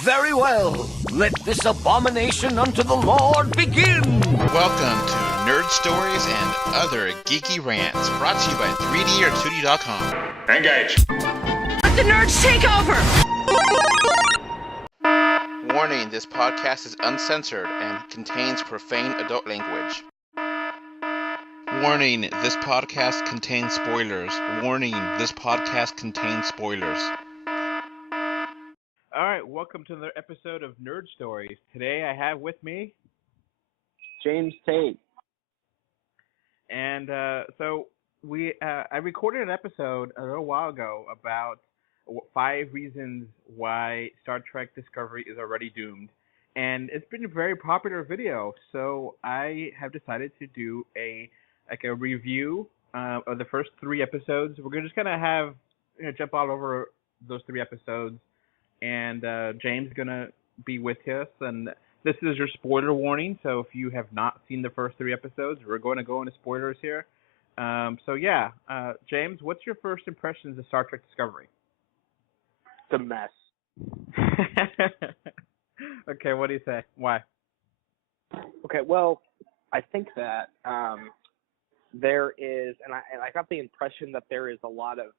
Very well. Let this abomination unto the Lord begin. Welcome to Nerd Stories and Other Geeky Rants, brought to you by 3D or 2D.com. Engage. Let the nerds take over! Warning, this podcast is uncensored and contains profane adult language. Warning, this podcast contains spoilers. Warning, this podcast contains spoilers. Alright, welcome to another episode of Nerd Stories. Today I have with me James Tate. And so I recorded an episode a little while ago about 5 reasons why Star Trek Discovery is already doomed. And it's been a very popular video, so I have decided to do a review of the first 3 episodes. We're just going to have, jump all over those 3 episodes. And James is going to be with us. And this is your spoiler warning, so if you have not seen the first 3 episodes, we're going to go into spoilers here. James, what's your first impressions of Star Trek Discovery? It's a mess. Okay, what do you say? Why? Okay, well, I think that there is, and I got the impression that there is a lot of,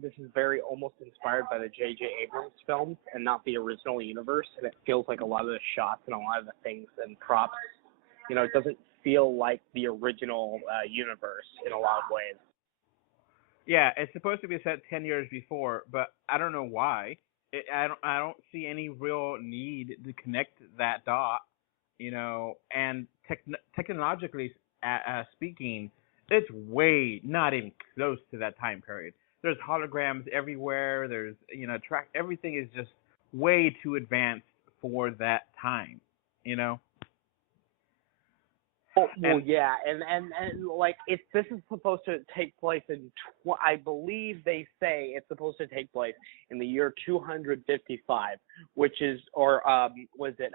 this is very almost inspired by the J.J. Abrams films and not the original universe, and it feels like a lot of the shots and a lot of the things and props, it doesn't feel like the original universe in a lot of ways. Yeah, it's supposed to be set 10 years before, but I don't know why. I don't see any real need to connect that dot, and technologically speaking, it's way not even close to that time period. There's holograms everywhere. There's, everything is just way too advanced for that time, Well, yeah, and like this is supposed to take place in, I believe they say it's supposed to take place in the year 255, which is, or was it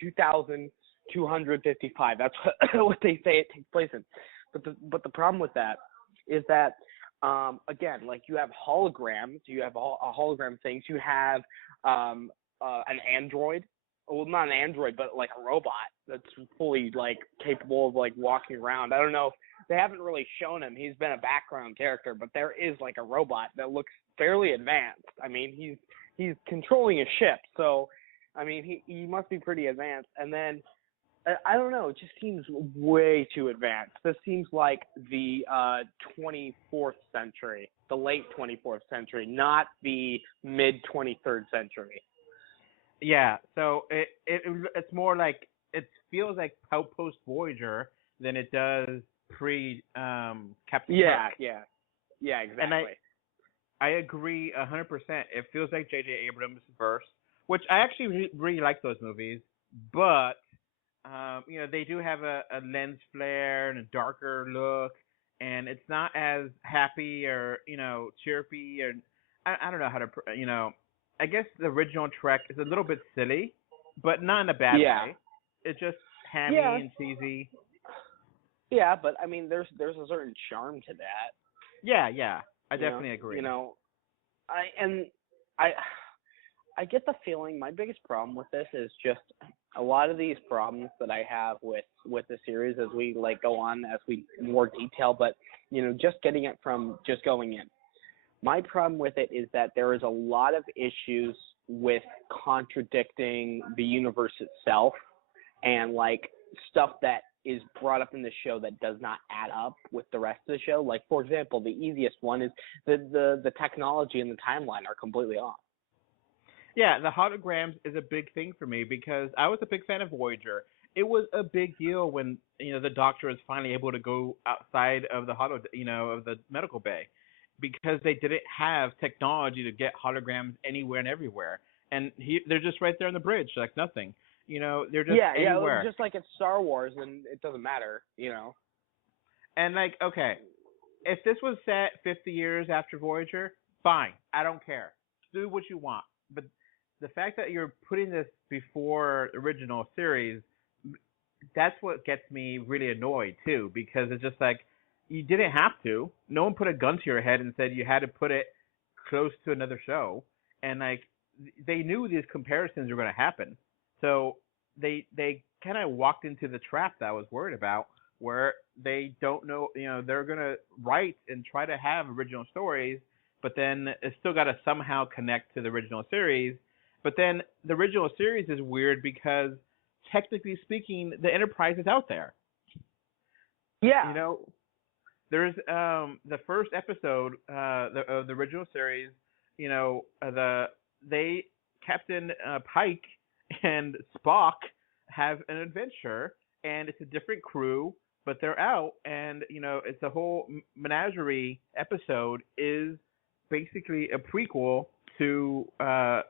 2255? That's what they say it takes place in. But the problem with that is that again, like you have holograms, you have hologram things, you have an android. Well, not an android, but like a robot that's fully like capable of like walking around. I don't know. They haven't really shown him. He's been a background character, but there is like a robot that looks fairly advanced. I mean, he's controlling a ship, so I mean, he must be pretty advanced. And then I don't know. It just seems way too advanced. This seems like the 24th century, the late 24th century, not the mid 23rd century. Yeah, so it's more like, it feels like post Voyager than it does pre Captain Kirk. Yeah, exactly. And I agree 100%. It feels like J.J. Abrams' verse, which I actually really like those movies, but they do have a lens flare and a darker look, and it's not as happy or chirpy, or I don't know how to I guess the original Trek is a little bit silly, but not in a bad way. It's just hammy and cheesy. Yeah, but I mean, there's a certain charm to that. Yeah, I definitely agree. I get the feeling my biggest problem with this is just a lot of these problems that I have with the series as we go on, as we more detail, but just getting it from just going in. My problem with it is that there is a lot of issues with contradicting the universe itself and stuff that is brought up in the show that does not add up with the rest of the show. Like, for example, the easiest one is the technology and the timeline are completely off. Yeah, the holograms is a big thing for me because I was a big fan of Voyager. It was a big deal when the Doctor was finally able to go outside of the of the medical bay, because they didn't have technology to get holograms anywhere and everywhere, and they're just right there on the bridge, like nothing. They're just anywhere. Yeah, just like it's Star Wars, and it doesn't matter, And okay, if this was set 50 years after Voyager, fine, I don't care. Do what you want, but the fact that you're putting this before the original series, that's what gets me really annoyed too, because it's just like, you didn't have to. No one put a gun to your head and said you had to put it close to another show, and like they knew these comparisons were going to happen, so they kind of walked into the trap that I was worried about, where they don't know, they're going to write and try to have original stories, but then it's still got to somehow connect to the original series. But then the original series is weird because technically speaking, the Enterprise is out there. Yeah. There's the first episode of the original series. Captain Pike and Spock have an adventure, and it's a different crew, but they're out, and it's a whole menagerie episode is basically a prequel to the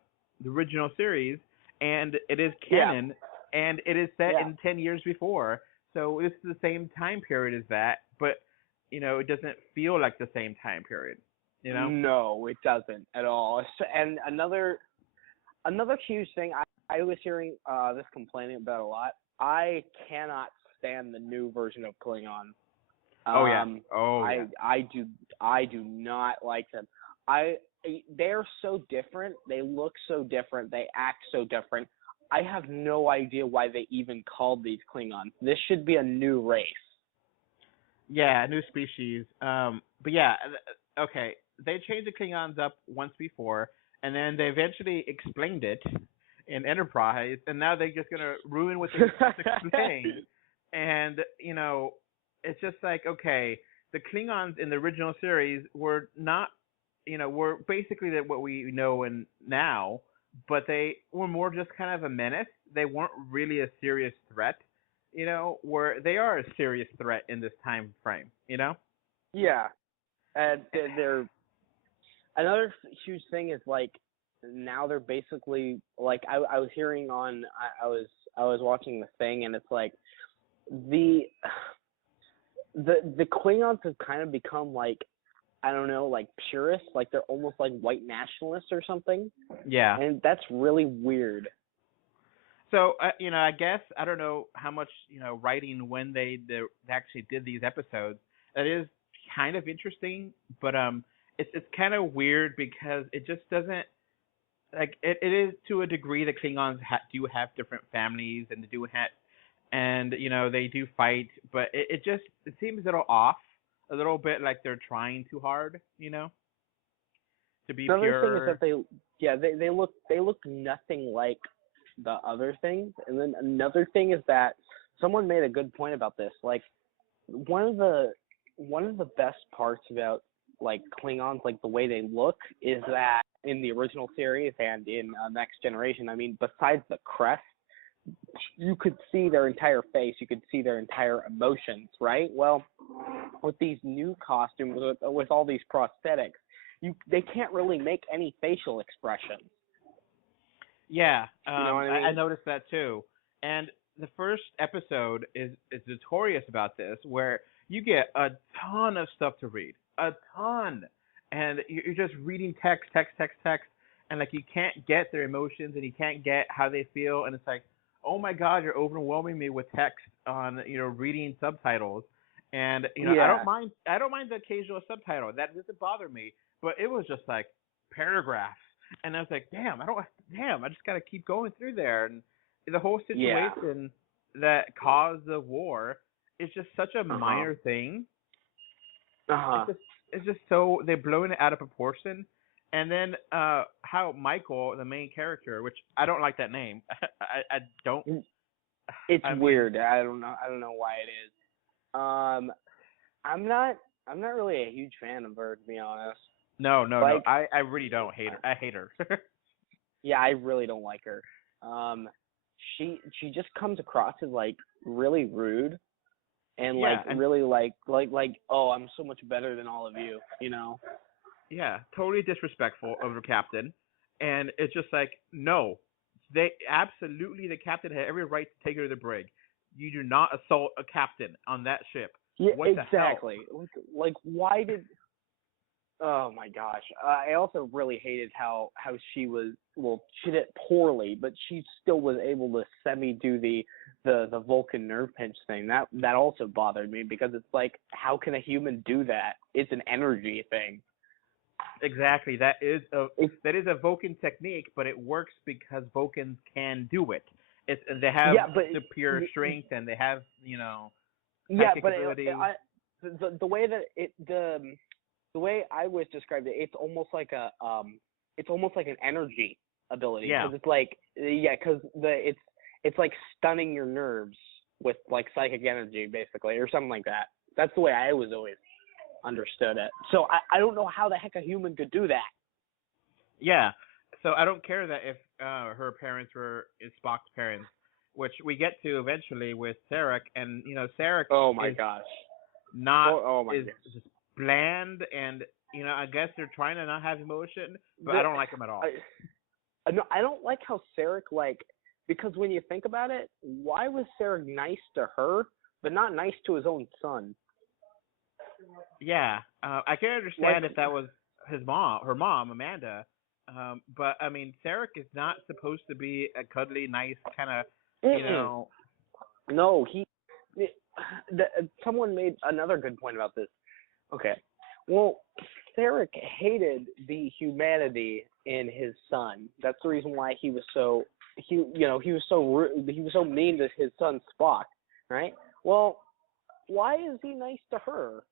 original series, and it is canon, and it is set in 10 years before. So this is the same time period as that, but it doesn't feel like the same time period. No, it doesn't at all. And another huge thing I was hearing this complaining about a lot. I cannot stand the new version of Klingon. I do not like them. They're so different. They look so different. They act so different. I have no idea why they even called these Klingons. This should be a new race. Yeah, a new species. But yeah, okay. They changed the Klingons up once before, and then they eventually explained it in Enterprise, and now they're just gonna ruin what they just explained. And it's just like, okay, the Klingons in the original series were not, were basically what we know and now, but they were more just kind of a menace. They weren't really a serious threat, where they are a serious threat in this time frame, Yeah, and they're another huge thing is like now they're basically like I was hearing on I was watching the thing, and it's like the Klingons have kind of become like, I don't know, like purists, like they're almost like white nationalists or something. Yeah. And that's really weird. So, I guess, I don't know how much, writing when they actually did these episodes. That is kind of interesting, but it's kind of weird because it just doesn't, like, it is to a degree the Klingons do have different families, and they do have, and, they do fight, but it seems a little off, a little bit like they're trying too hard, to be Another pure. thing is that they look nothing like the other things. And then another thing is that someone made a good point about this. Like one of the best parts about like Klingons, like the way they look, is that in the original series and in Next Generation, I mean, besides the crest, you could see their entire face, you could see their entire emotions, right? Well, with these new costumes, with all these prosthetics, they can't really make any facial expressions. Yeah, you know what I mean? I noticed that too. And the first episode is notorious about this, where you get a ton of stuff to read, a ton, and you're just reading text, and like you can't get their emotions, and you can't get how they feel, and it's like, oh my God, you're overwhelming me with text on reading subtitles, and I don't mind the occasional subtitle, that doesn't bother me, but it was just like paragraphs. And I was like, I just got to keep going through there. And the whole situation that caused the war is just such a minor thing. It's just so, they're blowing it out of proportion. And then how Michael, the main character, which I don't like that name. I don't. It's weird. I don't know why it is. I'm not really a huge fan of her, to be honest. No. I really don't hate her. I hate her. Yeah, I really don't like her. She just comes across as like really rude, and really like oh, I'm so much better than all of you, Yeah, totally disrespectful of the captain, and it's just like, no, the captain had every right to take her to the brig. You do not assault a captain on that ship. Yeah, what exactly. Like, why did? Oh my gosh! I also really hated how she was. Well, she did it poorly, but she still was able to do the Vulcan nerve pinch thing. That also bothered me, because it's like, how can a human do that? It's an energy thing. Exactly. That is a Vulcan technique, but it works because Vulcans can do it. They have superior strength and they have psychic ability. The way that the way I was described it, it's almost like an energy ability. Yeah. Because it's like it's like stunning your nerves with like psychic energy, basically, or something like that. That's the way I was always understood it. So I don't know how the heck a human could do that. Yeah. So I don't care that if her parents were Spock's parents, which we get to eventually with Sarek, and Sarek. Oh my gosh. Is just bland, and I guess they're trying to not have emotion, but I don't like him at all. I don't like how Sarek because when you think about it, why was Sarek nice to her but not nice to his own son? Yeah, I can understand if that was her mom, Amanda. But I mean, Sarek is not supposed to be a cuddly, nice kind of, No, someone made another good point about this. Okay, well, Sarek hated the humanity in his son. That's the reason why he was so mean to his son Spock, right? Well, why is he nice to her?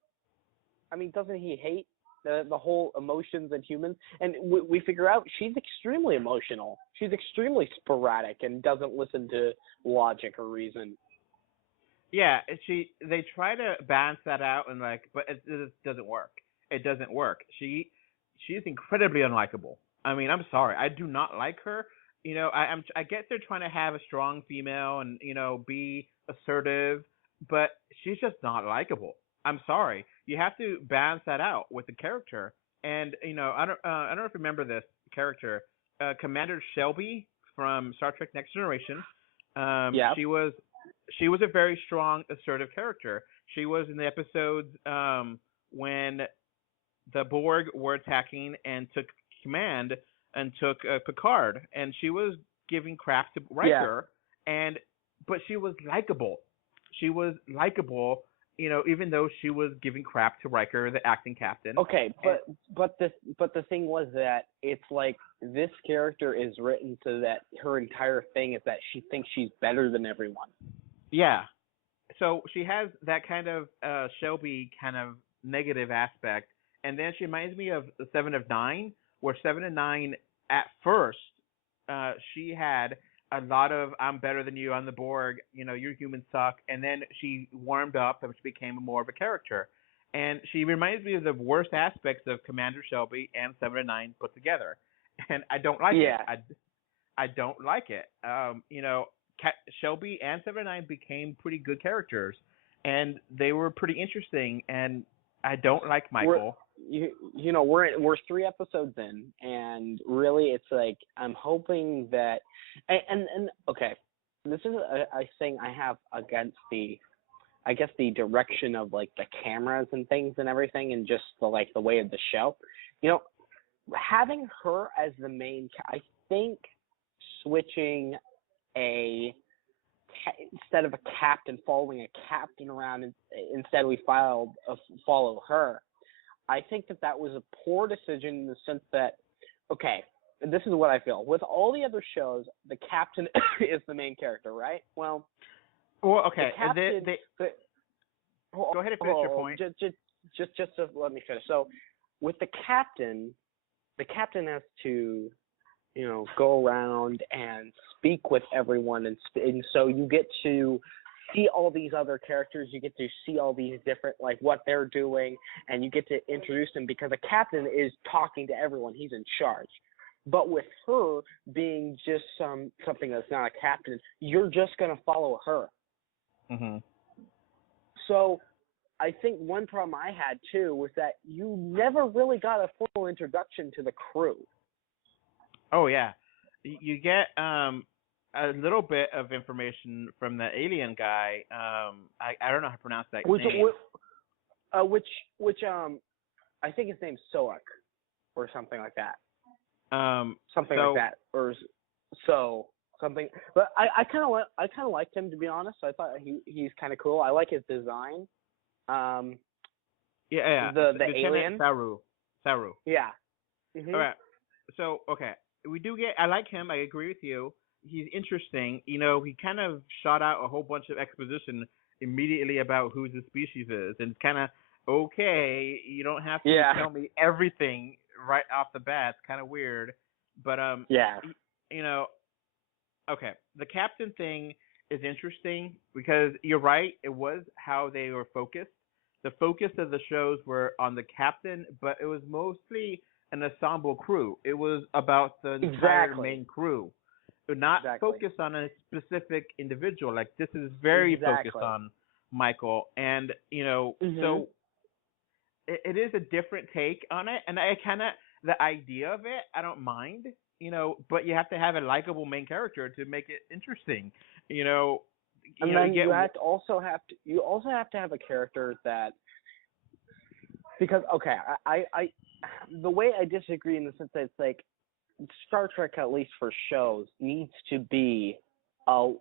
I mean, doesn't he hate the whole emotions and humans? And we figure out she's extremely emotional. She's extremely sporadic and doesn't listen to logic or reason. Yeah, they try to balance that out but it doesn't work. It doesn't work. She's incredibly unlikable. I mean, I'm sorry, I do not like her. I get they're trying to have a strong female and be assertive, but she's just not likable. I'm sorry. You have to balance that out with the character. And I don't know if you remember this character, Commander Shelby from Star Trek Next Generation. Yeah. She was a very strong, assertive character. She was in the episodes when the Borg were attacking and took command and took Picard, and she was giving crap to Riker, but she was likable. She was likable, even though she was giving crap to Riker, the acting captain. Okay, but the thing was that it's like this character is written so that her entire thing is that she thinks she's better than everyone. Yeah. So she has that kind of Shelby kind of negative aspect, and then she reminds me of the 7 of 9, where 7 of 9 at first she had a lot of I'm better than you on the Borg, your humans suck, and then she warmed up and she became more of a character. And she reminds me of the worst aspects of Commander Shelby and 7 of 9 put together. And I don't like it. I don't like it. Shelby and 7 of 9 became pretty good characters, and they were pretty interesting, and I don't like Michael. We're 3 episodes in, and really it's like I'm hoping that and okay, this is a thing I have against the direction of like the cameras and things and everything, and just the way of the show. Having her as the main, I think switching instead of a captain, following a captain around, instead we follow her. I think that was a poor decision in the sense that, okay, this is what I feel. With all the other shows, the captain is the main character, right? Well, okay. The captain, go ahead and finish your point. Just to let me finish. So, with the captain has to, go around and speak with everyone, and so you get to see all these other characters. You get to see all these different, what they're doing, and you get to introduce them because a captain is talking to everyone. He's in charge. But with her being just something that's not a captain, you're just going to follow her. Mm-hmm. So I think one problem I had, too, was that you never really got a full introduction to the crew. Oh, yeah. You get a little bit of information from the alien guy. I don't know how to pronounce that name. I think his name's Soak or something like that. Something like that, or so something. But I kind of liked him, to be honest. I thought he's kind of cool. I like his design. Yeah. The alien. Saru. Saru. Yeah. Mm-hmm. All right. So, okay. I like him. I agree with you. He's interesting. He kind of shot out a whole bunch of exposition immediately about who the species is. And it's kind of, okay, you don't have to tell me everything right off the bat. It's kind of weird. But, yeah. Okay. The captain thing is interesting because you're right. It was how they were focused. The focus of the shows were on the captain, but it was mostly an ensemble crew. It was about the entire main crew. Not focused on a specific individual. Like, this is very focused on Michael. And, so it is a different take on it. And the idea of it, I don't mind, but you have to have a likable main character to make it interesting, And then you also have to have a character that, because I the way I disagree in the sense that it's like Star Trek, at least for shows, needs to be an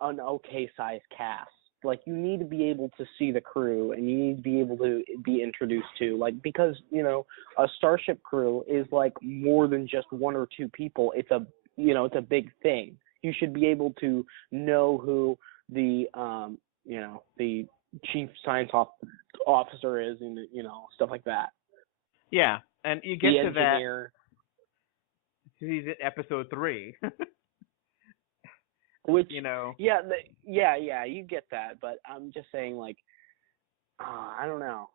okay sized cast. Like, you need to be able to see the crew, and you need to be able to be introduced to, like, because a starship crew is like more than just one or two people. It's a big thing. You should be able to know who the the chief science officer is, and stuff like that. Yeah, and you get the to engineer. that. He's in episode 3. Which yeah, you get that, but I'm just saying, like, I don't know.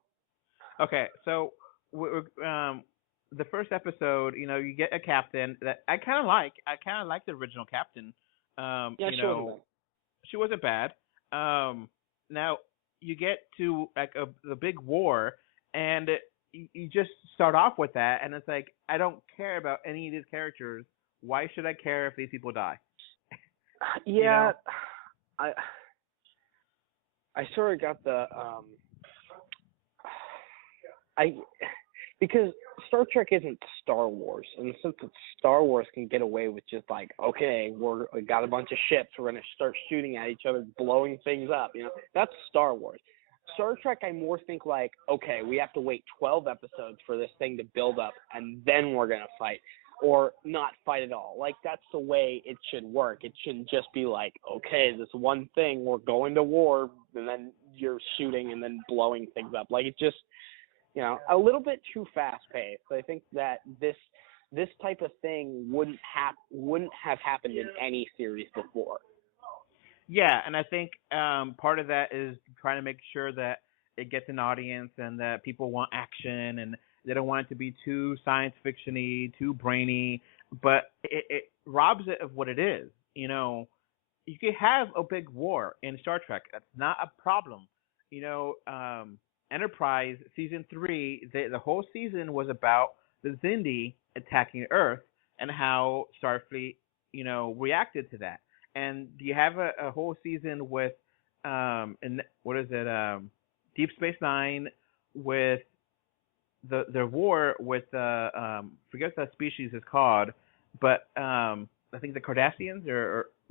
Okay, so the first episode, you get a captain that I kind of like. I kind of like the original captain. She wasn't bad. Now you get to like the big war, and you just start off with that, and it's like, I don't care about any of these characters. Why should I care if these people die? Yeah, I sort of got the because Star Trek isn't Star Wars, in the sense that Star Wars can get away with just like, okay, we got a bunch of ships, we're gonna start shooting at each other, blowing things up. That's Star Wars. Star Trek, I more think like, okay, we have to wait 12 episodes for this thing to build up, and then we're gonna fight. Or not fight at all. Like, that's the way it should work. It shouldn't just be like, okay, this one thing, we're going to war, and then you're shooting and then blowing things up. Like, it just, a little bit too fast-paced. I think that this type of thing wouldn't have happened in any series before. Yeah, and I think part of that is trying to make sure that it gets an audience and that people want action, and they don't want it to be too science fiction-y, too brainy, but it robs it of what it is. You could have a big war in Star Trek. That's not a problem. Enterprise season 3, the whole season was about the Xindi attacking Earth and how Starfleet, reacted to that. And you have a whole season with, Deep Space Nine, with the war with forget what that species is called, but I think the Cardassians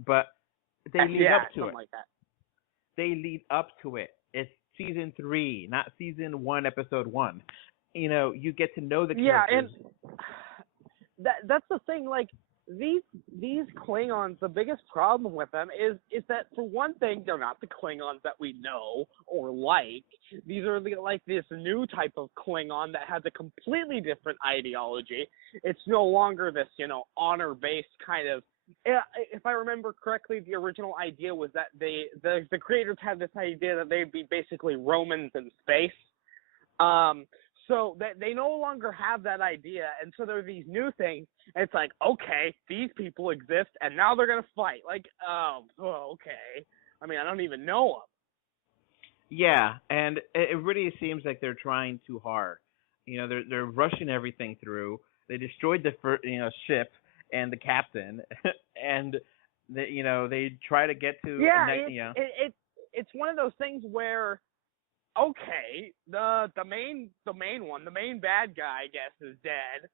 but they lead up to it. Like that. They lead up to it. It's season 3, not season 1, episode 1. You get to know the characters. Yeah, and that's the thing. Like, these Klingons, the biggest problem with them is that, for one thing, they're not the Klingons that we know or like. These are like this new type of Klingon that has a completely different ideology. It's no longer this, honor-based kind of. If I remember correctly, the original idea was that the creators had this idea that they'd be basically Romans in space. So they no longer have that idea, and so there are these new things, and it's like, okay, these people exist, and now they're going to fight. Like, okay. I mean, I don't even know them. Yeah, and it really seems like they're trying too hard. They're rushing everything through. They destroyed the first, ship and the captain, and they try to get to. Yeah, it's one of those things where, okay, the main bad guy, I guess, is dead.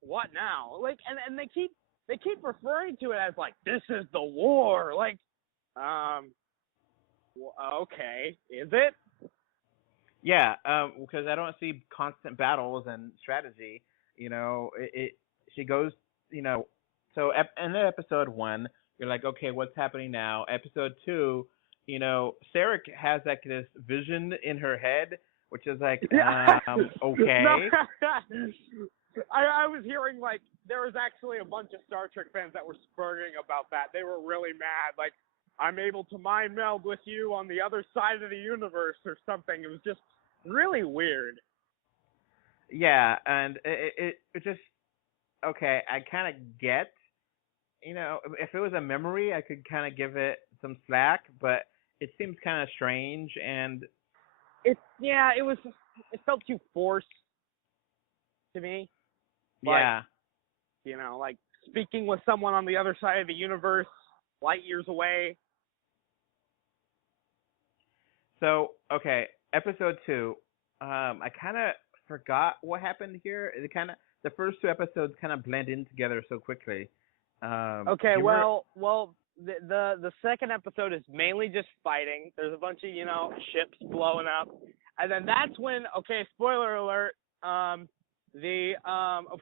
What now? Like, and they keep referring to it as like, this is the war. Like, okay, is it? Yeah, because I don't see constant battles and strategy. She goes, so in the episode 1, you're like, okay, what's happening now? Episode 2, Sarah has like this vision in her head, which is like, okay. No, I was hearing like there was actually a bunch of Star Trek fans that were spurting about that. They were really mad. Like, I'm able to mind meld with you on the other side of the universe or something. It was just really weird. Yeah, and it just, okay, I kind of get, if it was a memory, I could kind of give it some slack, but it seems kind of strange, and it felt too forced to me. Yeah. Like speaking with someone on the other side of the universe, light years away. So, okay, episode 2, I kind of forgot what happened here. The first 2 episodes kind of blend in together so quickly. Okay, the second episode is mainly just fighting. There's a bunch of, ships blowing up. And then that's when, okay, spoiler alert, of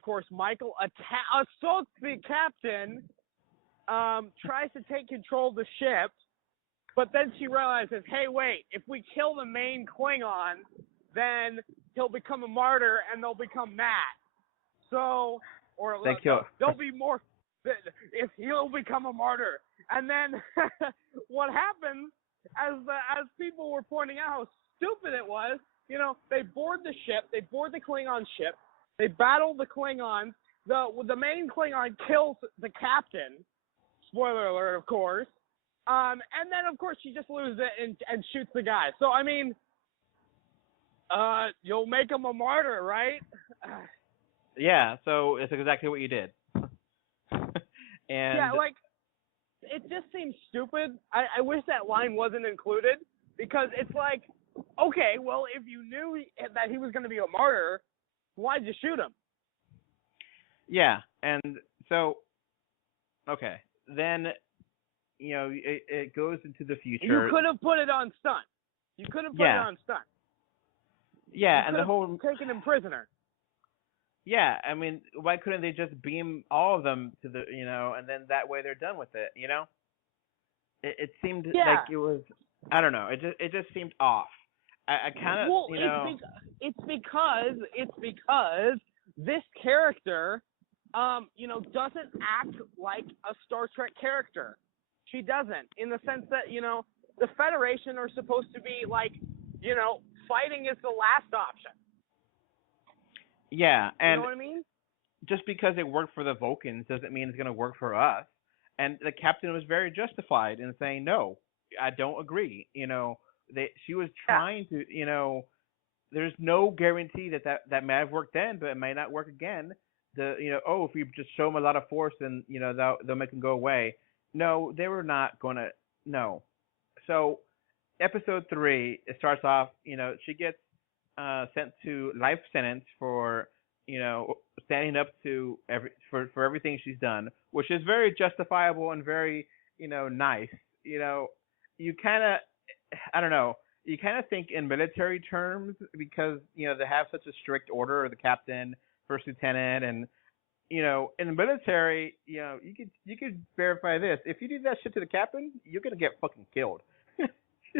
course, Michael assaults the captain, tries to take control of the ship, but then she realizes, hey, wait, if we kill the main Klingon, then he'll become a martyr and they'll become mad. So, or there'll be more, if he'll become a martyr. And then what happens, as people were pointing out how stupid it was, they board the ship, they board the Klingon ship, they battle the Klingons, the main Klingon kills the captain, spoiler alert, of course, and then, of course, she just loses it and shoots the guy. So, I mean, you'll make him a martyr, right? Yeah, so it's exactly what you did. And yeah, like, it just seems stupid. I wish that line wasn't included, because it's like, okay, well, if you knew that he was going to be a martyr, why'd you shoot him? Yeah, and so, okay, then, it goes into the future. You could have put it on stunt. You could have put it on stunt. Yeah, and the whole taken him prisoner. Yeah, I mean, why couldn't they just beam all of them to the, and then that way they're done with it, It seemed like it was, I don't know, it just seemed off. I kind of, Well, it's because this character, doesn't act like a Star Trek character. She doesn't, in the sense that, the Federation are supposed to be like, fighting is the last option. Yeah, and you know what I mean? Just because it worked for the Vulcans doesn't mean it's going to work for us. And the captain was very justified in saying, no, I don't agree. She was trying to, there's no guarantee that might have worked then, but it might not work again. If we just show them a lot of force, then, they'll make them go away. No, they were not going to, no. So episode 3, it starts off, she gets sent to life sentence for, standing up to for everything she's done, which is very justifiable and very, nice. You kind of, I don't know, you kind of think in military terms because, they have such a strict order of the captain, first lieutenant, and, in the military, you could verify this. If you do that shit to the captain, you're going to get fucking killed.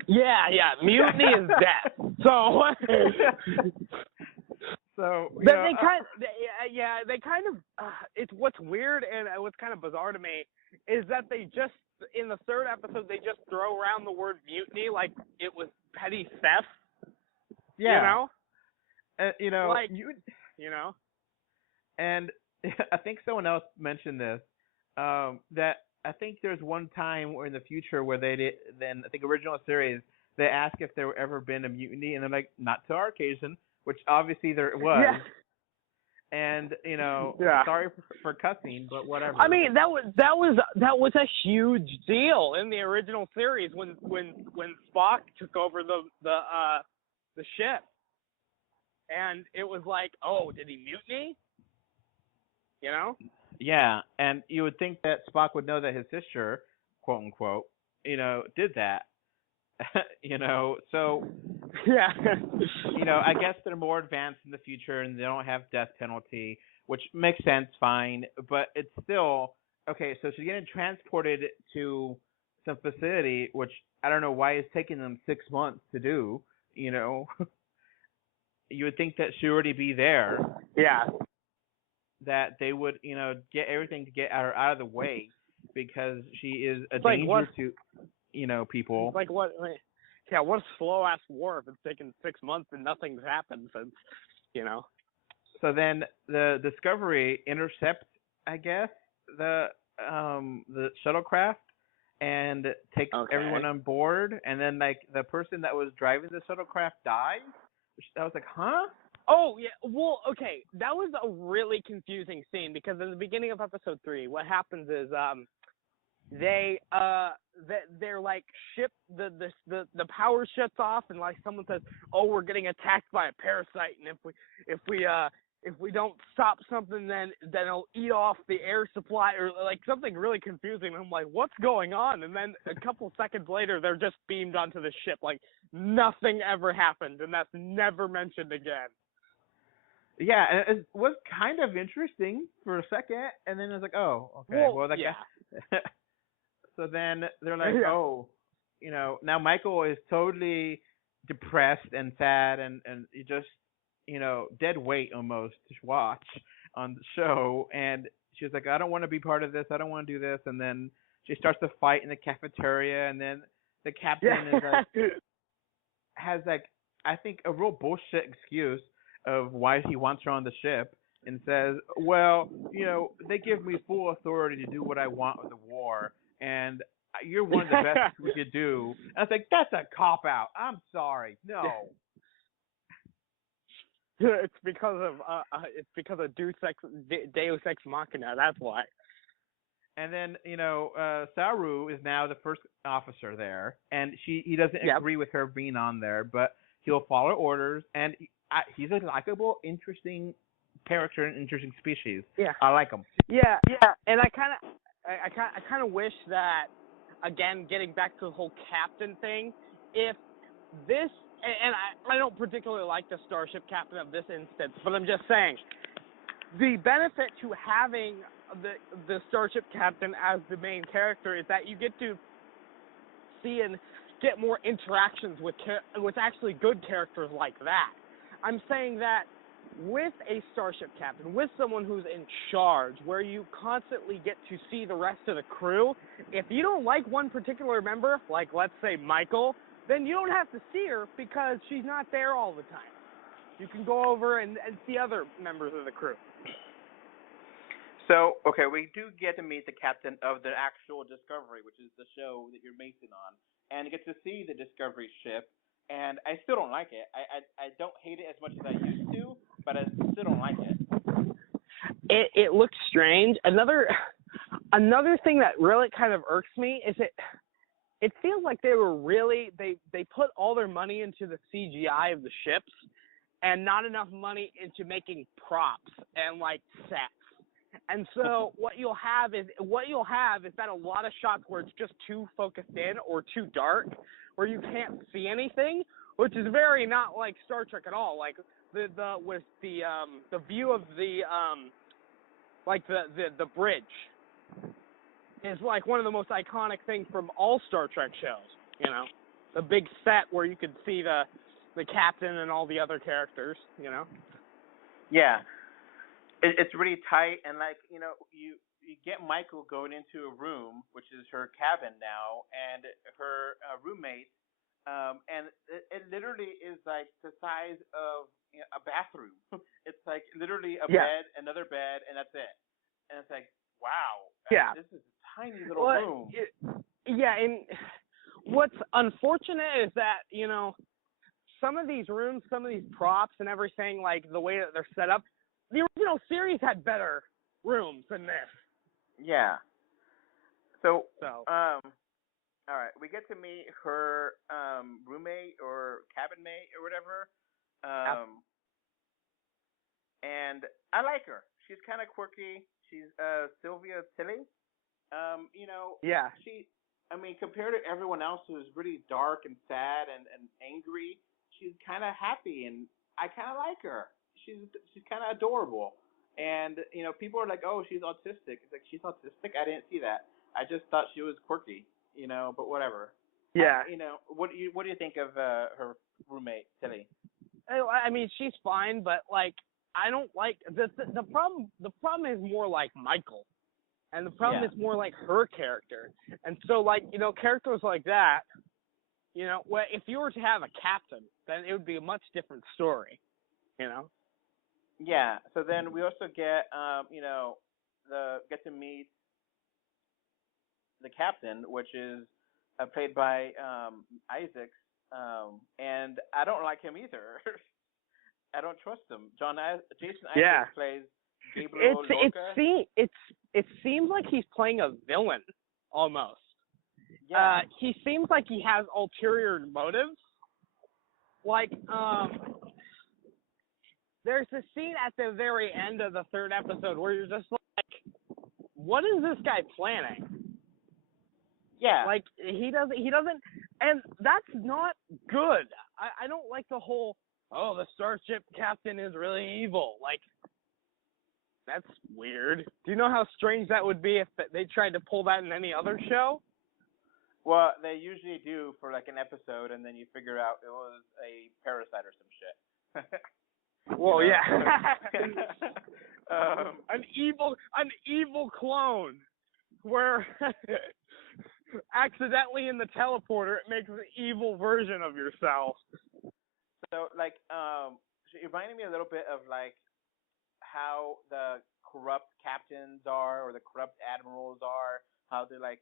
Yeah, mutiny is death. So, they kind of. It's what's weird and what's kind of bizarre to me is that they just in the third episode they just throw around the word mutiny like it was petty theft. Yeah, And I think someone else mentioned this that. I think there's one time in the future where they did, then I think original series, they asked if there ever been a mutiny, and they're like, not to our occasion, which obviously there was. Yeah. And sorry for cussing, but whatever. I mean, that was a huge deal in the original series when Spock took over the ship, and it was like, oh, did he mutiny? Yeah, and you would think that Spock would know that his sister, quote unquote, did that. So Yeah. You know, I guess they're more advanced in the future and they don't have death penalty, which makes sense, fine. But it's still okay. So she's getting transported to some facility, which I don't know why it's taking them 6 months to do. You know, you would think that she'd already be there. Yeah. That they would, you know, get everything to get her out of the way because she is a It's like danger what? to, you know, people. It's like what? Yeah, what a slow ass war if it's taken 6 months and nothing's happened since, you know. So then the Discovery intercepts, I guess, the shuttlecraft and takes everyone on board, and then like the person that was driving the shuttlecraft dies. I was like, huh? Oh yeah, well, okay, that was a really confusing scene because in the beginning of episode 3, what happens is they're like ship the power shuts off and like someone says, oh, we're getting attacked by a parasite, and if we don't stop something, then it'll eat off the air supply, or like something really confusing. I'm like, what's going on? And then a couple seconds later, they're just beamed onto the ship like nothing ever happened, and that's never mentioned again. Yeah, and it was kind of interesting for a second, and then it was like, oh, okay, well, that guy. So then they're like, oh, you know, now Michael is totally depressed and sad, and he just, you know, dead weight almost to watch on the show, and she's like, I don't want to be part of this, I don't want to do this, and then she starts to fight in the cafeteria, and then the captain is like, has like, I think a real bullshit excuse of why he wants her on the ship, and says, well, you know, they give me full authority to do what I want with the war, and you're one of the best we could do. And I was like, that's a cop-out. I'm sorry. No. It's because of Deus Ex Machina. That's why. And then, you know, Saru is now the first officer there, and he doesn't agree with her being on there, but he'll follow orders, and he's a likable, interesting character and interesting species. Yeah, I like him. Yeah, and I kind of wish that, again, getting back to the whole captain thing, if this, and I don't particularly like the starship captain of this instance, but I'm just saying, the benefit to having the starship captain as the main character is that you get to see and get more interactions with actually good characters like that. I'm saying that with a starship captain, with someone who's in charge, where you constantly get to see the rest of the crew, if you don't like one particular member, like let's say Michael, then you don't have to see her because she's not there all the time. You can go over and see other members of the crew. So, okay, we do get to meet the captain of the actual Discovery, which is the show that you're basing on, and get to see the Discovery ship, and I still don't like it. I don't hate it as much as I used to, but I still don't like it. It looks strange. Another thing that really kind of irks me is it feels like they were really they put all their money into the CGI of the ships and not enough money into making props and like sets. And so what you'll have is that a lot of shots where it's just too focused in or too dark, where you can't see anything, which is very not like Star Trek at all. Like the view of the bridge is like one of the most iconic things from all Star Trek shows. You know, the big set where you could see the captain and all the other characters. You know. Yeah. It's really tight, and like, you know, you get Michael going into a room, which is her cabin now, and her roommate, and it literally is like the size of, you know, a bathroom. It's like literally a bed, another bed, and that's it. And it's like, wow, this is a tiny little room. And what's unfortunate is that, you know, some of these rooms, some of these props and everything, like the way that they're set up, the original series had better rooms than this. Yeah. So all right, we get to meet her roommate or cabin mate or whatever. And I like her. She's kind of quirky. She's Sylvia Tilly. You know, compared to everyone else who's really dark and sad and angry, she's kind of happy, and I kind of like her. She's kind of adorable. And people are like, "Oh, she's autistic." It's like, she's autistic? I didn't see that. I just thought she was quirky, but whatever. Yeah. What do you think of her roommate, Tilly? I mean, she's fine, but like, I don't like the problem. The problem is more like Michael, and the problem is more like her character. And so, like, characters like that, well, if you were to have a captain, then it would be a much different story. Yeah. So then we also get get to meet the captain, which is played by Isaacs, and I don't like him either. I don't trust him. Jason Isaacs plays Gabriel Lorca. It seems like he's playing a villain almost. Yeah. He seems like he has ulterior motives. Like, there's a scene at the very end of the third episode where you're just like, what is this guy planning? Yeah. Like, he doesn't, and that's not good. I don't like the whole, the starship captain is really evil. Like, that's weird. Do you know how strange that would be if they tried to pull that in any other show? Well, they usually do for like an episode, and then you figure out it was a parasite or some shit. Well, yeah. An evil clone where accidentally in the teleporter it makes an evil version of yourself. So, like, it reminded me a little bit of like how the corrupt captains are, or the corrupt admirals are. How they're like,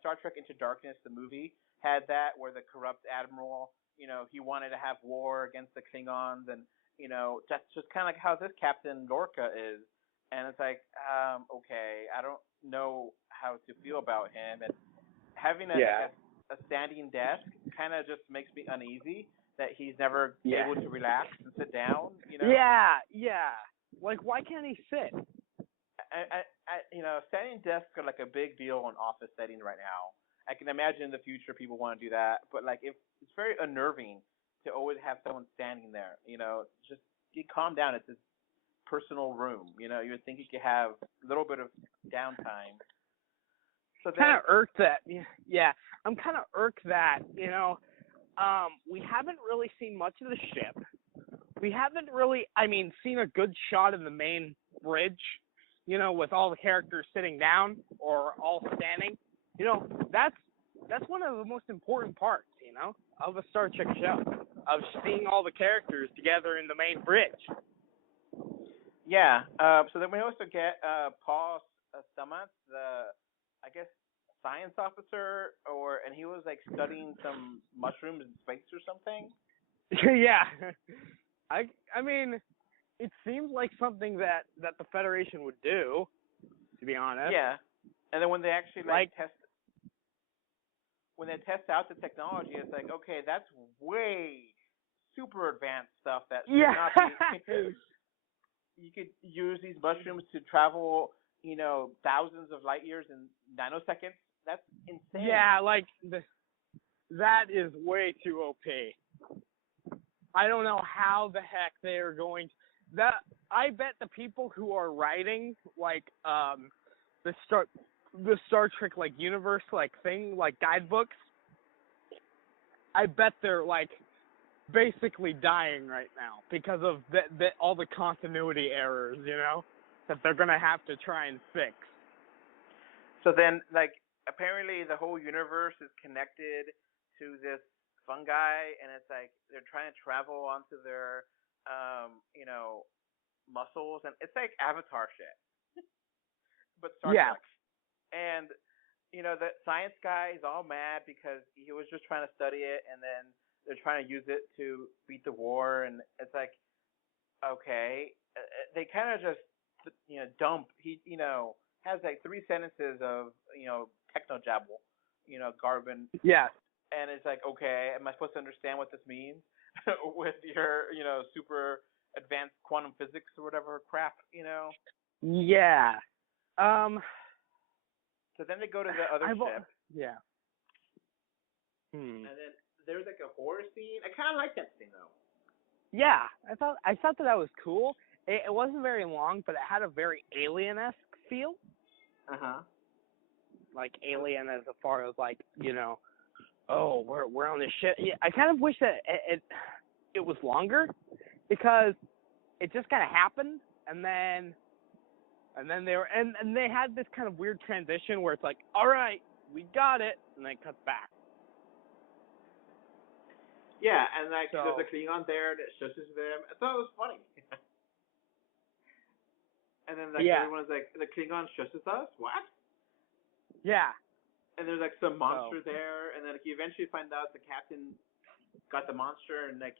Star Trek Into Darkness, the movie, had that, where the corrupt admiral, he wanted to have war against the Klingons, and that's just kind of like how this Captain Lorca is. And it's like, okay, I don't know how to feel about him, and having a standing desk kind of just makes me uneasy that he's never able to relax and sit down. Yeah. Like, why can't he sit? Standing desks are like a big deal in office settings right now. I can imagine in the future people want to do that, but like, if it's very unnerving to always have someone standing there. Just calm down. It's his personal room. You would think he could have a little bit of downtime. So kind of irked that. Yeah, I'm kind of irked that. We haven't really seen much of the ship. We haven't really, seen a good shot of the main bridge. With all the characters sitting down or all standing. That's one of the most important parts, of a Star Trek show, of seeing all the characters together in the main bridge. Yeah. So then we also get Paul Stamets, the, I guess, science officer, and he was like studying some mushrooms in space or something. Yeah. I mean, it seems like something that the Federation would do, to be honest. Yeah. And then when they actually when they test out the technology, it's like, okay, that's way super advanced stuff that should not be. You could use these mushrooms to travel, thousands of light years in nanoseconds. That's insane. Yeah, like, that is way too OP. I don't know how the heck they are going to... I bet the people who are writing, like, the Star Trek, like, universe, like, thing, like, guidebooks, I bet they're, like, basically dying right now because of all the continuity errors, that they're going to have to try and fix. So then, like, apparently the whole universe is connected to this fungi, and it's like they're trying to travel onto their, muscles, and it's like Avatar shit. But Star Trek. And, the science guy is all mad because he was just trying to study it, and then they're trying to use it to beat the war, and it's like, okay. They kind of just, dump. He, has like 3 sentences of, techno jabble, Garvin. Yeah. And it's like, okay, am I supposed to understand what this means with your, super advanced quantum physics or whatever crap, Yeah. So then they go to the other ship. Yeah. And then there's like a horror scene. I kind of like that scene though. Yeah, I thought that was cool. It wasn't very long, but it had a very Alien-esque feel. Like Alien, as far as like, you know, oh, we're on this ship. Yeah, I kind of wish that it was longer, because it just kind of happened, and then they had this kind of weird transition where it's like, all right, we got it, and then it cuts back. Yeah, and like there's a Klingon there that shushes them. I thought it was funny. And then like everyone's like, the Klingon shushes us? What? Yeah. And there's like some monster there, and then like, you eventually find out the captain got the monster, and like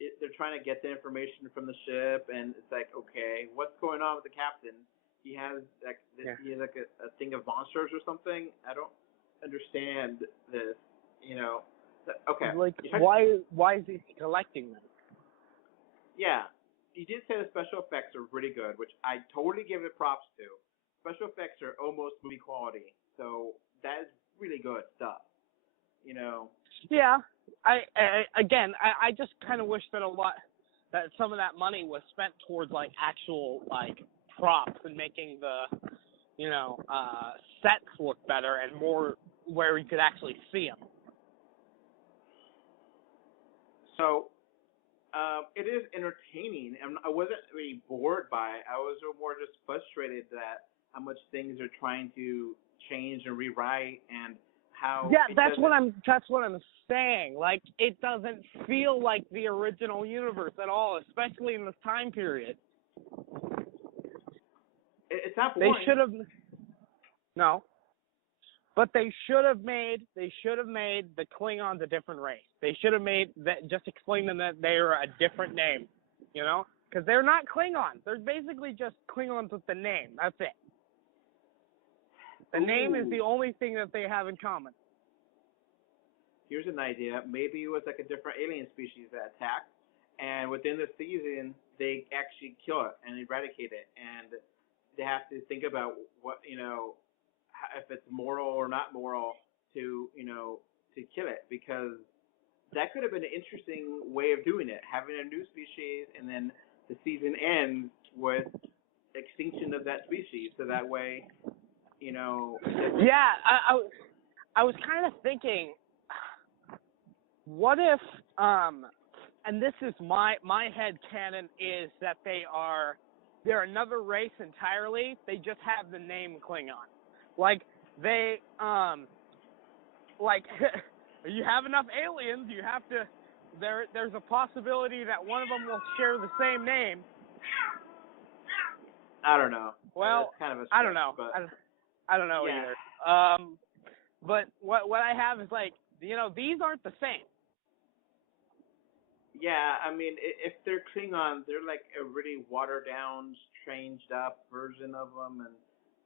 they're trying to get the information from the ship, and it's like, okay, what's going on with the captain? He has like he has like a thing of monsters or something. I don't understand this, you know. Okay. Like, why is he collecting them? Yeah. You did say the special effects are really good, which I totally give it props to. Special effects are almost movie quality, so that is really good stuff. You know. Yeah. I just kind of wish that some of that money was spent towards like actual like props and making the, you know, sets look better and more where you could actually see them. So. It is entertaining, and I wasn't really bored by it. I was more just frustrated that how much things are trying to change and rewrite, and how. Yeah, that's what I'm saying. Like, it doesn't feel like the original universe at all, especially in this time period. It's not boring. They should have. No. But they should have made the Klingons a different race. They should have made that, just explain them that they are a different name, you know? Because they're not Klingons. They're basically just Klingons with the name. That's it. The name is the only thing that they have in common. Here's an idea. Maybe it was like a different alien species that attacked, and within the season, they actually kill it and eradicate it, and they have to think about what, you know, if it's moral or not moral to, you know, to kill it, because that could have been an interesting way of doing it, having a new species and then the season ends with extinction of that species, so that way, you know. Yeah, I was kind of thinking, what if, and this is my head canon, is that they're another race entirely. They just have the name Klingon. Like, they, like, you have enough aliens, you have to, there's a possibility that one of them will share the same name. I don't know. Well, kind of a stretch, I don't know. But I don't know either. But what I have is, like, you know, these aren't the same. Yeah, I mean, if they're Klingons, they're like a really watered down, changed up version of them, and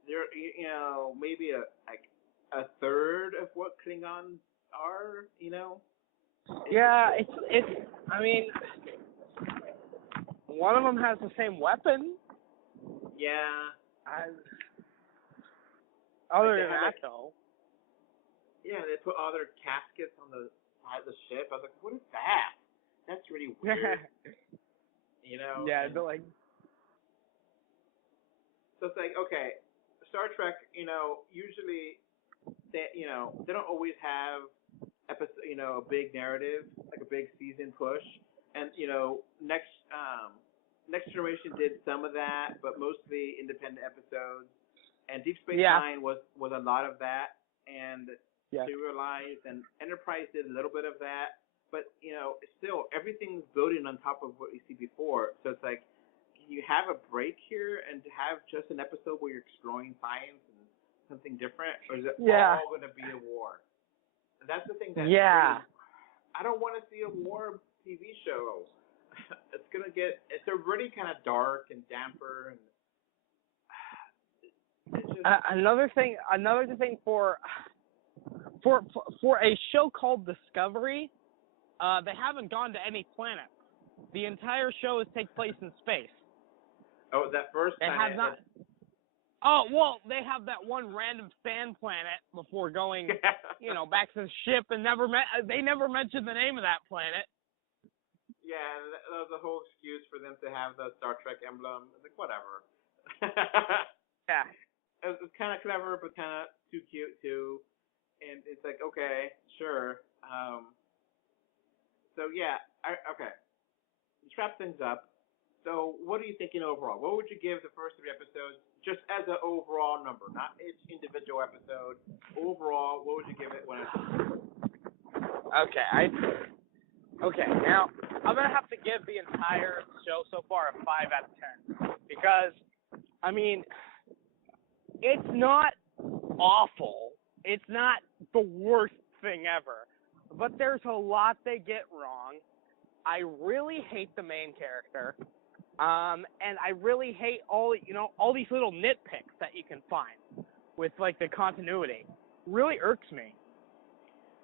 they're, you know, maybe a third of what Klingons are, you know. Yeah, it's. I mean, one of them has the same weapon. Yeah. Other than that, though. Yeah, they put all their caskets on the side of the ship. I was like, what is that? That's really weird. You know? Yeah, they're like. So it's like, okay, Star Trek, you know, usually they, you know, they don't always have episode, you know, a big narrative, like a big season push. And, you know, Next Generation did some of that, but mostly independent episodes. And Deep Space Nine was a lot of that, and Serialized, and Enterprise did a little bit of that. But, you know, still, everything's building on top of what you see before. So it's like, can you have a break here and have just an episode where you're exploring science and something different? Or is it all going to be a war? And that's the thing that really, I don't want to see a war TV show. It's already kind of dark and damper. And just, another thing for a show called Discovery, they haven't gone to any planets. The entire show takes place in space. Oh, that first time. It has not. Oh, well, they have that one random sand planet before going, back to the ship, and they never mentioned the name of that planet. Yeah, that was a whole excuse for them to have the Star Trek emblem. It's like, whatever. Yeah. It's kind of clever, but kind of too cute, too. And it's like, okay, sure. So, yeah, okay. Let's wrap things up. So, what are you thinking overall? What would you give the first 3 episodes, just as an overall number, not each individual episode? Overall, what would you give it? Okay, now I'm gonna have to give the entire show so far a 5 out of 10 because, I mean, it's not awful. It's not the worst thing ever, but there's a lot they get wrong. I really hate the main character, and I really hate all these little nitpicks that you can find with like the continuity. Really irks me.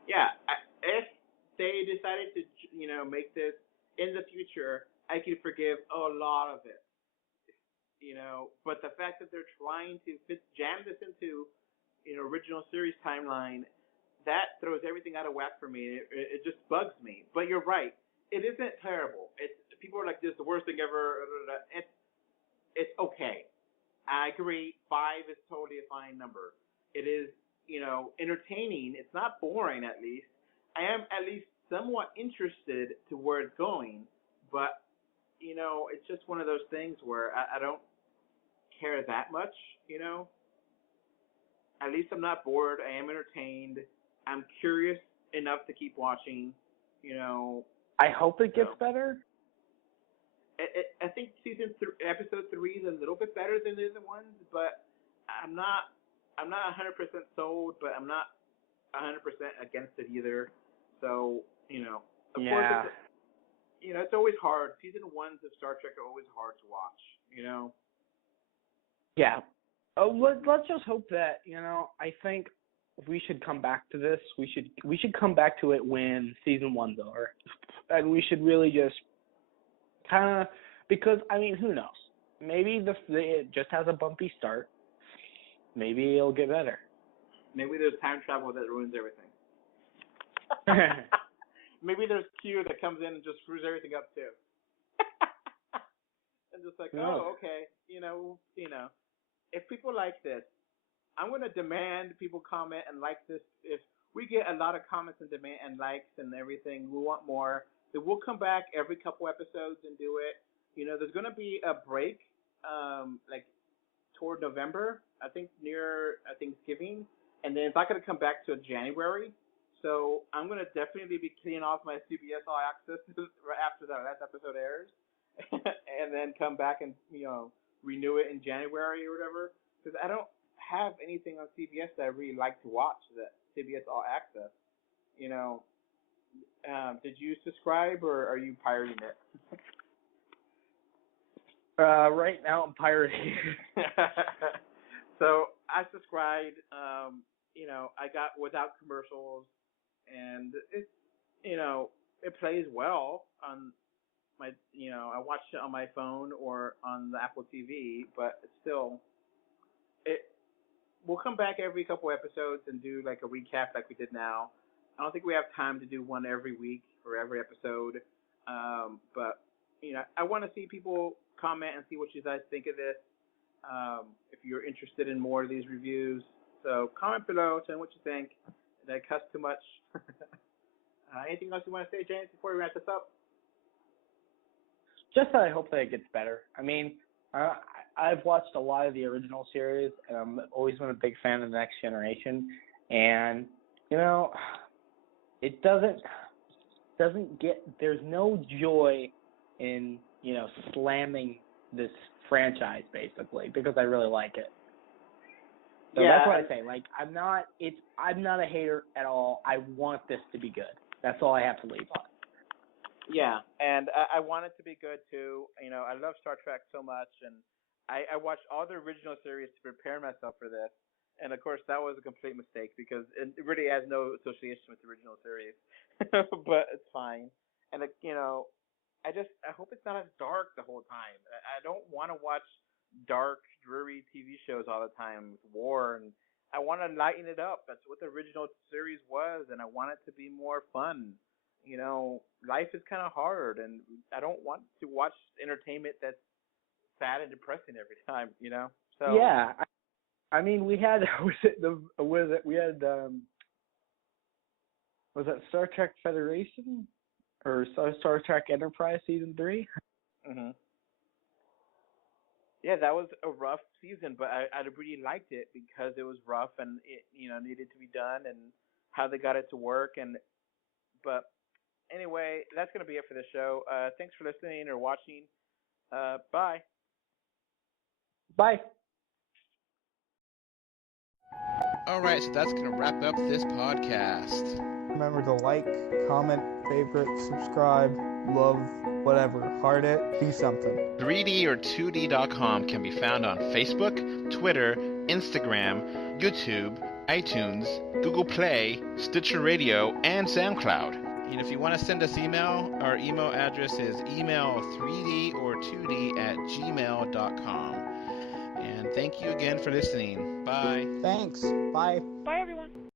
Yeah, if they decided to, make this in the future, I could forgive a lot of it. But the fact that they're trying to jam this into, original series timeline, that throws everything out of whack for me. It just bugs me. But you're right. It isn't terrible. People are like, this is the worst thing ever. It's okay. I agree. 5 is totally a fine number. It is, entertaining. It's not boring, at least. I am at least somewhat interested to where it's going, but, it's just one of those things where I don't care that much, At least I'm not bored. I am entertained. I'm curious enough to keep watching, I hope it gets better. I think episode 3 is a little bit better than the other ones, but I'm not 100% sold, but I'm not 100% against it either. So, of course, it's always hard. Season 1s of Star Trek are always hard to watch, Yeah. Let's just hope that, I think we should come back to this. We should come back to it when season 1's over. And we should really just kind of, because, I mean, who knows? Maybe it just has a bumpy start. Maybe it'll get better. Maybe there's time travel that ruins everything. Maybe there's Q that comes in and just screws everything up too. And just like, okay, if people like this, I'm gonna demand people comment and like this. If we get a lot of comments and demand and likes and everything, we want more. Then we'll come back every couple episodes and do it. There's gonna be a break, like toward November, I think near Thanksgiving, and then it's not gonna come back till January. So I'm gonna definitely be cleaning off my CBS All Access right after that last episode airs, and then come back and renew it in January or whatever. Because I don't have anything on CBS that I really like to watch. That CBS All Access. Did you subscribe or are you pirating it? Right now I'm pirating. So I subscribed. I got without commercials, and it, it plays well on my, I watched it on my phone or on the Apple TV, but it's still, we'll come back every couple episodes and do like a recap like we did now. I don't think we have time to do one every week or every episode, but I want to see people comment and see what you guys think of this. If you're interested in more of these reviews, so comment below, tell me what you think. Did I cuss too much? Anything else you want to say, James, before we wrap this up? Just that I hope that it gets better. I mean, I've watched a lot of the original series, and I've always been a big fan of The Next Generation. And, it doesn't get, there's no joy in, slamming this franchise, basically, because I really like it. So that's what I say. Like, I'm not a hater at all. I want this to be good. That's all I have to leave on. Yeah, and I want it to be good too. I love Star Trek so much, and I watched all the original series to prepare myself for this. And of course, that was a complete mistake because it really has no association with the original series. But it's fine. And I hope it's not as dark the whole time. I don't want to watch dark dreary TV shows all the time with war, and I want to lighten it up. That's what the original series was, and I want it to be more fun. You know, life is kind of hard, and I don't want to watch entertainment that's sad and depressing every time. You know, so Yeah, I mean, we had was that Star Trek Federation or Star Trek Enterprise season 3? Mm-hmm. Yeah, that was a rough season, but I really liked it because it was rough and it needed to be done, and how they got it to work. But anyway, that's gonna be it for the show. Thanks for listening or watching. Bye. Bye. All right, so that's going to wrap up this podcast. Remember to like, comment, favorite, subscribe, love, whatever. Heart it, do something. 3D or 2D.com can be found on Facebook, Twitter, Instagram, YouTube, iTunes, Google Play, Stitcher Radio, and SoundCloud. And if you want to send us email, our email address is email3dortwo@gmail.com. And thank you again for listening. Bye. Thanks. Bye. Bye, everyone.